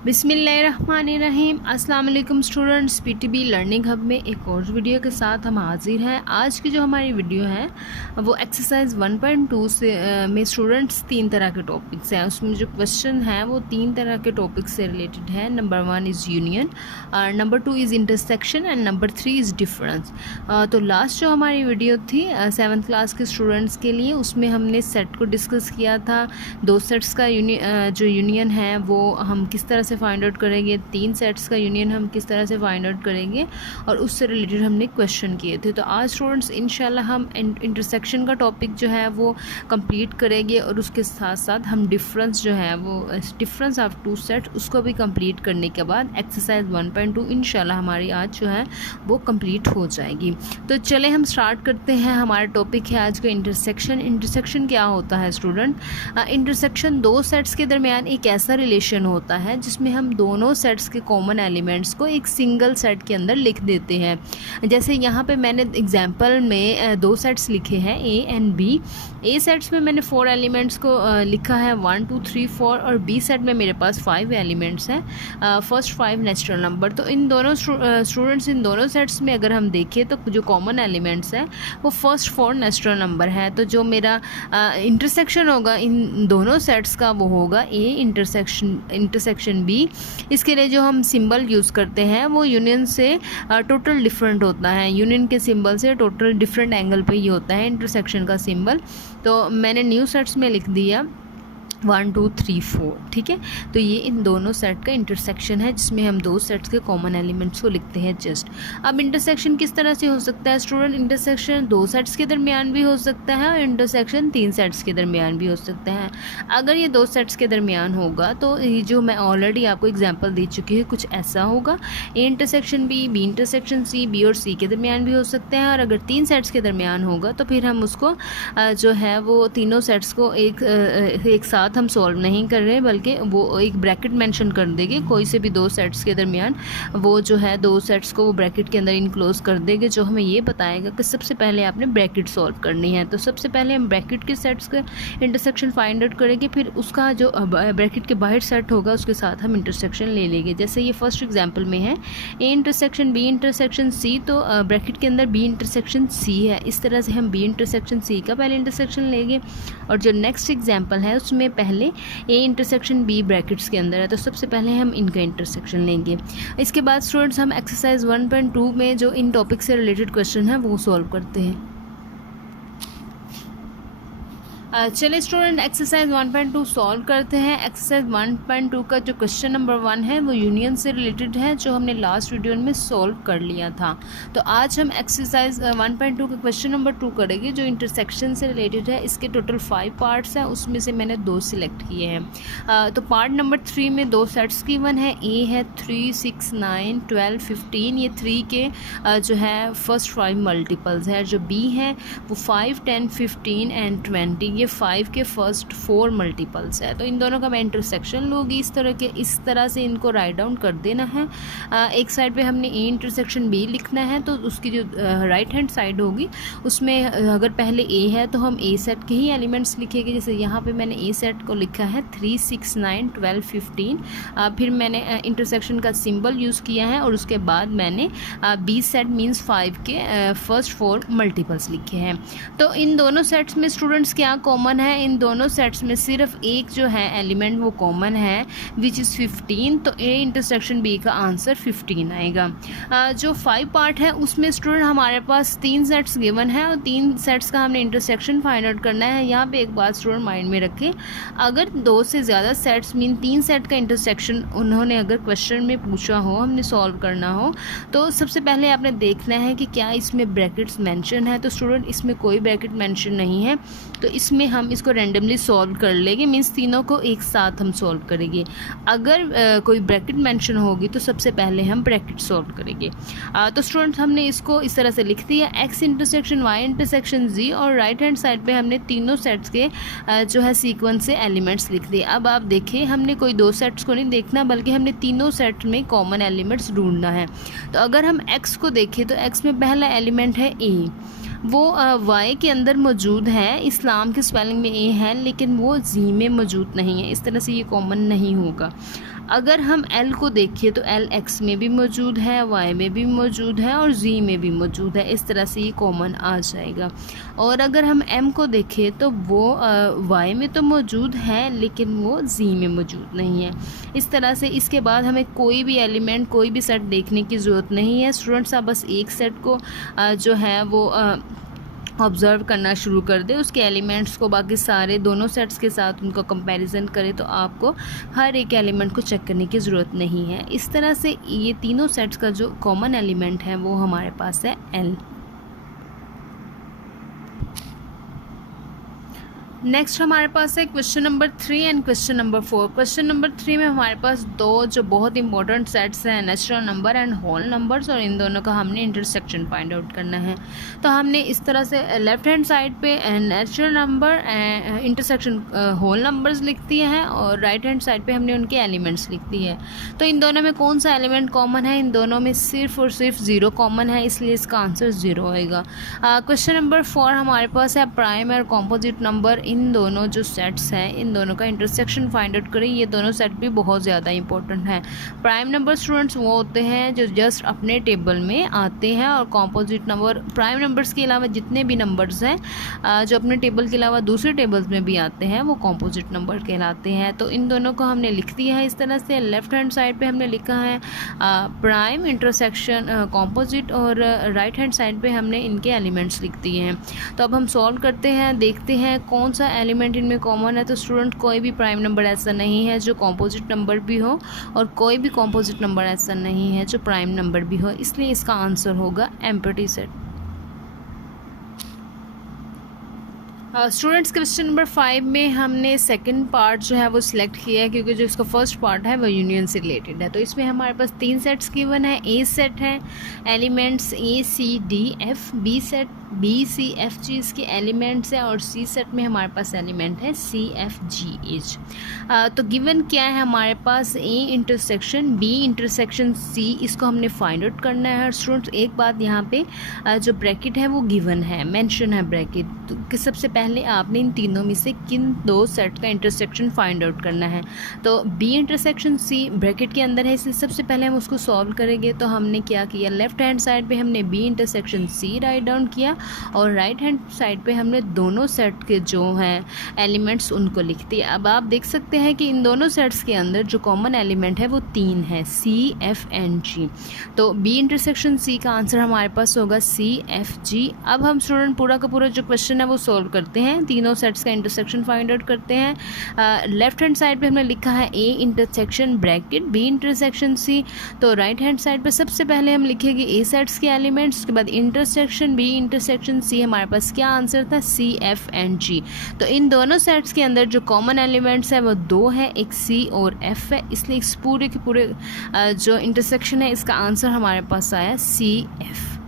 बिस्मिल्लाहिर्रहमानिर्रहीम। अस्सलाम वालेकुम स्टूडेंट्स, पीटीबी लर्निंग हब में एक और वीडियो के साथ हम हाजिर हैं। आज की जो हमारी वीडियो है वो एक्सरसाइज 1.2 से में स्टूडेंट्स 3 तरह के टॉपिक्स हैं। उसमें जो क्वेश्चन है वो 3 तरह के टॉपिक्स से रिलेटेड है। Number 1 is union, number 2 is intersection and number 3 is difference. तो लास्ट जो हमारी वीडियो थी 7th क्लास के स्टूडेंट्स के लिए, उसमें हमने सेट को डिस्कस किया था। 2 सेट्स का जो यूनियन है वो हम किस तरह से फाइंड आउट करेंगे, 3 सेट्स का यूनियन हम किस तरह से फाइंड आउट करेंगे, और उससे रिलेटेड हमने क्वेश्चन किए थे। तो आज स्टूडेंट्स इंशाल्लाह हम इंटरसेक्शन का टॉपिक जो है वो कंप्लीट करेंगे और उसके साथ साथ हम डिफरेंस जो है वो डिफरेंस ऑफ 2 सेट उसको भी कंप्लीट करने के बाद एक्सरसाइज 1.2 इंशाल्लाह हमारी आज जो है वो कंप्लीट हो जाएगी। तो चले हम स्टार्ट करते हैं। हमारा टॉपिक है आज का इंटरसेक्शन। इंटरसेक्शन क्या होता है स्टूडेंट? इंटरसेक्शन 2 सेट्स के दरमियान एक ऐसा रिलेशन होता है जिसमें हम दोनों सेट्स के कॉमन एलिमेंट्स को एक सिंगल सेट के अंदर लिख देते हैं। जैसे यहाँ पे मैंने एग्जांपल में 2 सेट्स लिखे हैं A and B. A sets में मैंने 4 एलिमेंट्स को लिखा है 1 2 3 4, और बी सेट में मेरे पास 5 एलिमेंट्स हैं, फर्स्ट 5 नेचुरल नंबर। तो इन दोनों स्टूडेंट्स इन दोनों सेट्स में अगर हम देखें तो जो कॉमन एलिमेंट्स हैं वो फर्स्ट 4 नेचुरल नंबर है। तो जो मेरा इंटरसेक्शन होगा इन दोनों सेट्स का वो होगा ए इंटरसेक्शन बी। इसके लिए जो हम सिंबल यूज़ करते हैं वो यूनियन से टोटल डिफरेंट होता है। यूनियन के सिंबल से टोटल डिफरेंट एंगल पे ही होता है इंटरसेक्शन का सिंबल। तो मैंने न्यू सेट्स में लिख दिया 1 2 3 4, ठीक है। तो ये इन दोनों सेट का इंटरसेक्शन है जिसमें हम 2 सेट्स के कॉमन एलिमेंट्स को लिखते हैं जस्ट। अब इंटरसेक्शन किस तरह से हो सकता है स्टूडेंट? इंटरसेक्शन 2 सेट्स के दरमियान भी हो सकता है और इंटरसेक्शन 3 सेट्स के दरमियान भी हो सकता है। अगर ये 2 सेट्स के दरमियान होगा तो ये जो मैं ऑलरेडी आपको एग्जाम्पल दे चुकी हूँ कुछ ऐसा होगा, A intersection B intersection C, B और सी के दरमियान भी हो सकते हैं। और अगर 3 सेट्स के दरमियान होगा तो फिर हम उसको जो है वो तीनों सेट्स को एक साथ हम सॉल्व नहीं कर रहे, बल्कि वो एक ब्रैकेट मेंशन कर देंगे। कोई से भी 2 सेट्स के दरमियान वो जो है 2 सेट्स को वो ब्रैकेट के अंदर इनक्लोज कर देंगे, जो हमें ये बताएगा कि सबसे पहले आपने ब्रैकेट सॉल्व करनी है। तो सबसे पहले हम ब्रैकेट के सेट्स का इंटरसेक्शन फाइंड आउट करेंगे, फिर उसका जो ब्रैकेट के बाहर सेट होगा उसके साथ हम इंटरसेक्शन ले लेंगे। जैसे ये फर्स्ट एग्जाम्पल में है A intersection B intersection C, तो ब्रैकेट के अंदर बी इंटरसेक्शन सी है। इस तरह से हम बी इंटरसेक्शन सी का पहले इंटरसेक्शन लेंगे। और जो नेक्स्ट एग्जाम्पल है उसमें पहले ए इंटरसेक्शन बी ब्रैकेट्स के अंदर है, तो सबसे पहले हम इनका इंटरसेक्शन लेंगे। इसके बाद स्टूडेंट्स हम एक्सरसाइज 1.2 में जो इन टॉपिक से रिलेटेड क्वेश्चन है वो सॉल्व करते हैं। चलिए स्टूडेंट एक्सरसाइज 1.2 सॉल्व करते हैं। एक्सरसाइज 1.2 का जो क्वेश्चन नंबर 1 है वो यूनियन से रिलेटेड है, जो हमने लास्ट वीडियो में सॉल्व कर लिया था। तो आज हम एक्सरसाइज 1.2 का क्वेश्चन नंबर 2 करेंगे जो इंटरसेक्शन से रिलेटेड है। इसके टोटल 5 पार्ट्स हैं, उसमें से मैंने 2 सिलेक्ट किए हैं। तो पार्ट नंबर 3 में 2 सेट्स गिवन है। ए है 3 6 9 12 15, ये 3 के जो है फर्स्ट 5 मल्टीपल्स है। जो बी है वो 5 10 15 एंड 20, ये 5 के फर्स्ट 4 मल्टीपल्स है। तो इन दोनों का मैं इंटरसेक्शन लूँगी। इस तरह से इनको राइट डाउन कर देना है। एक साइड पे हमने ए इंटरसेक्शन बी लिखना है, तो उसकी जो राइट हैंड साइड होगी उसमें अगर पहले ए है तो हम ए सेट के ही एलिमेंट्स लिखेंगे। जैसे यहाँ पे मैंने ए सेट को लिखा है 3 6 9 12 15। फिर मैंने इंटरसेक्शन का सिंबल यूज़ किया है और उसके बाद मैंने बी सेट मीन्स 5 के फर्स्ट 4 मल्टीपल्स लिखे हैं। तो इन दोनों सेट्स में स्टूडेंट्स क्या कॉमन है? इन दोनों सेट्स में सिर्फ एक जो है एलिमेंट वो कॉमन है, विच इज़ 15। तो ए इंटरसेक्शन बी का आंसर 15 आएगा। जो 5 पार्ट है उसमें स्टूडेंट हमारे पास 3 सेट्स गिवन है और 3 सेट्स का हमने इंटरसेक्शन फाइंड आउट करना है। यहाँ पे एक बात स्टूडेंट माइंड में रखें, अगर 2 से ज़्यादा सेट्स मीन 3 सेट का इंटरसेक्शन उन्होंने अगर क्वेश्चन में पूछा हो, हमने सॉल्व करना हो, तो सबसे पहले आपने देखना है कि क्या इसमें ब्रैकेट्स मेंशन है। तो स्टूडेंट इसमें कोई ब्रैकेट मेंशन नहीं है, तो इसमें हम इसको रैंडमली सॉल्व कर लेंगे, मीन्स तीनों को एक साथ हम सॉल्व करेंगे। अगर कोई ब्रैकेट मेंशन होगी तो सबसे पहले हम ब्रैकेट सॉल्व करेंगे। तो स्टूडेंट्स हमने इसको इस तरह से लिख दिया, एक्स इंटरसेक्शन वाई इंटरसेक्शन जी, और राइट हैंड साइड पे हमने तीनों सेट्स के जो है सीक्वेंस से एलिमेंट्स लिख दिए। अब आप देखिए हमने कोई 2 सेट्स को नहीं देखना, बल्कि हमने तीनों सेट में कॉमन एलिमेंट्स ढूंढना है। तो अगर हम एक्स को देखें तो एक्स में पहला एलिमेंट है ए, वो वाई के अंदर मौजूद है। इस्लाम की स्पेलिंग में ए है लेकिन वो जी में मौजूद नहीं है, इस तरह से ये कॉमन नहीं होगा। अगर हम L को देखिए तो L X में भी मौजूद है, Y में भी मौजूद है और Z में भी मौजूद है। इस तरह से ये कॉमन आ जाएगा। और अगर हम M को देखें तो वो Y में तो मौजूद है लेकिन वो Z में मौजूद नहीं है। इस तरह से इसके बाद हमें कोई भी एलिमेंट, कोई भी सेट देखने की ज़रूरत नहीं है। स्टूडेंट्स आप बस एक सेट को जो है वो ऑब्ज़र्व करना शुरू कर दे, उसके एलिमेंट्स को बाकी सारे दोनों सेट्स के साथ उनका कंपैरिजन करें तो आपको हर एक एलिमेंट को चेक करने की ज़रूरत नहीं है। इस तरह से ये तीनों सेट्स का जो कॉमन एलिमेंट है वो हमारे पास है L। नेक्स्ट हमारे पास है question number 3 and question number 4। Question number 3 में हमारे पास दो जो बहुत इंपॉर्टेंट सेट्स हैं, natural number and whole numbers, और इन दोनों का हमने इंटरसेक्शन फाइंड आउट करना है। तो हमने इस तरह से लेफ्ट हैंड साइड पे natural number intersection whole numbers लिख दिए हैं और राइट हैंड साइड पे हमने उनके एलिमेंट्स लिख दिए हैं। तो इन दोनों में कौन सा एलिमेंट कॉमन है? इन दोनों में सिर्फ और सिर्फ 0 कॉमन है, इसलिए इसका आंसर 0 होएगा। क्वेश्चन नंबर 4 हमारे पास है प्राइम और कॉम्पोजिट नंबर। इन दोनों जो सेट्स हैं इन दोनों का इंटरसेक्शन फाइंड आउट करें। ये दोनों सेट भी बहुत ज़्यादा इंपॉर्टेंट हैं। प्राइम नंबर स्टूडेंट्स वो होते हैं जो जस्ट अपने टेबल में आते हैं, और कॉम्पोजिट नंबर प्राइम नंबर्स के अलावा जितने भी नंबर्स हैं जो अपने टेबल के अलावा दूसरे टेबल्स में भी आते हैं वो कॉम्पोजिट नंबर कहलाते हैं। तो इन दोनों को हमने लिख दिया है इस तरह से। लेफ्ट हैंड साइड पे हमने लिखा है प्राइम इंटरसेक्शन कॉम्पोजिट, और राइट हैंड साइड पे हमने इनके एलिमेंट्स लिख दिए हैं। तो अब हम सॉल्व करते हैं, देखते हैं कौन सा एलिमेंट इनमें कॉमन है। तो स्टूडेंट कोई भी प्राइम नंबर ऐसा नहीं है जो कॉम्पोजिट नंबर भी हो, और कोई भी कॉम्पोजिट नंबर ऐसा नहीं है जो प्राइम नंबर भी हो, इसलिए इसका आंसर होगा empty set. Students question number 5 में हमने सेकंड पार्ट जो है वो सिलेक्ट किया है, क्योंकि जो इसका फर्स्ट पार्ट है वो यूनियन से रिलेटेड है। तो इसमें हमारे पास 3 सेट्स गिवन है। ए सेट है, elements A C D F, B set B C F G इसके एलिमेंट्स है, और सी सेट में हमारे पास एलिमेंट है C F G H। तो गिवन क्या है हमारे पास? A intersection B intersection C, इसको हमने फाइंड आउट करना है। स्टूडेंट्स एक बात यहाँ पे जो ब्रैकेट है वो गिवन है, मेंशन है ब्रैकेट। तो सबसे पहले आपने इन तीनों में से किन दो सेट का इंटरसेक्शन फाइंड आउट करना है। तो B इंटरसेक्शन C ब्रैकेट के अंदर है, इसलिए सबसे पहले हम उसको सॉल्व करेंगे। तो हमने क्या किया, लेफ्ट हैंड साइड पे हमने B intersection C write down किया, और राइट हैंड साइड पे हमने दोनों सेट के जो हैं एलिमेंट्स उनको लिख दिया। अब आप देख सकते हैं कि इन दोनों सेट्स के अंदर जो कॉमन एलिमेंट है वो 3 है, C F N G। तो B इंटरसेक्शन C का आंसर हमारे पास होगा C F G। अब हम स्टूडेंट पूरा का पूरा जो क्वेश्चन है वो सॉल्व करते हैं, तीनों सेट्स का इंटरसेक्शन फाइंड आउट करते हैं। लेफ्ट हैंड साइड पे हमने लिखा है A intersection bracket B intersection C। तो राइट हैंड साइड पे सबसे पहले हम लिखेंगे A सेट्स के एलिमेंट्स, उसके बाद इंटरसेक्शन B इंटरसेक्शन C। हमारे पास क्या आंसर था? C F N G। तो इन दोनों सेट्स के अंदर जो कॉमन एलिमेंट्स है वो 2 है, एक C और F है, इसलिए इस पूरे के पूरे जो इंटरसेक्शन है इसका आंसर हमारे पास आया C F।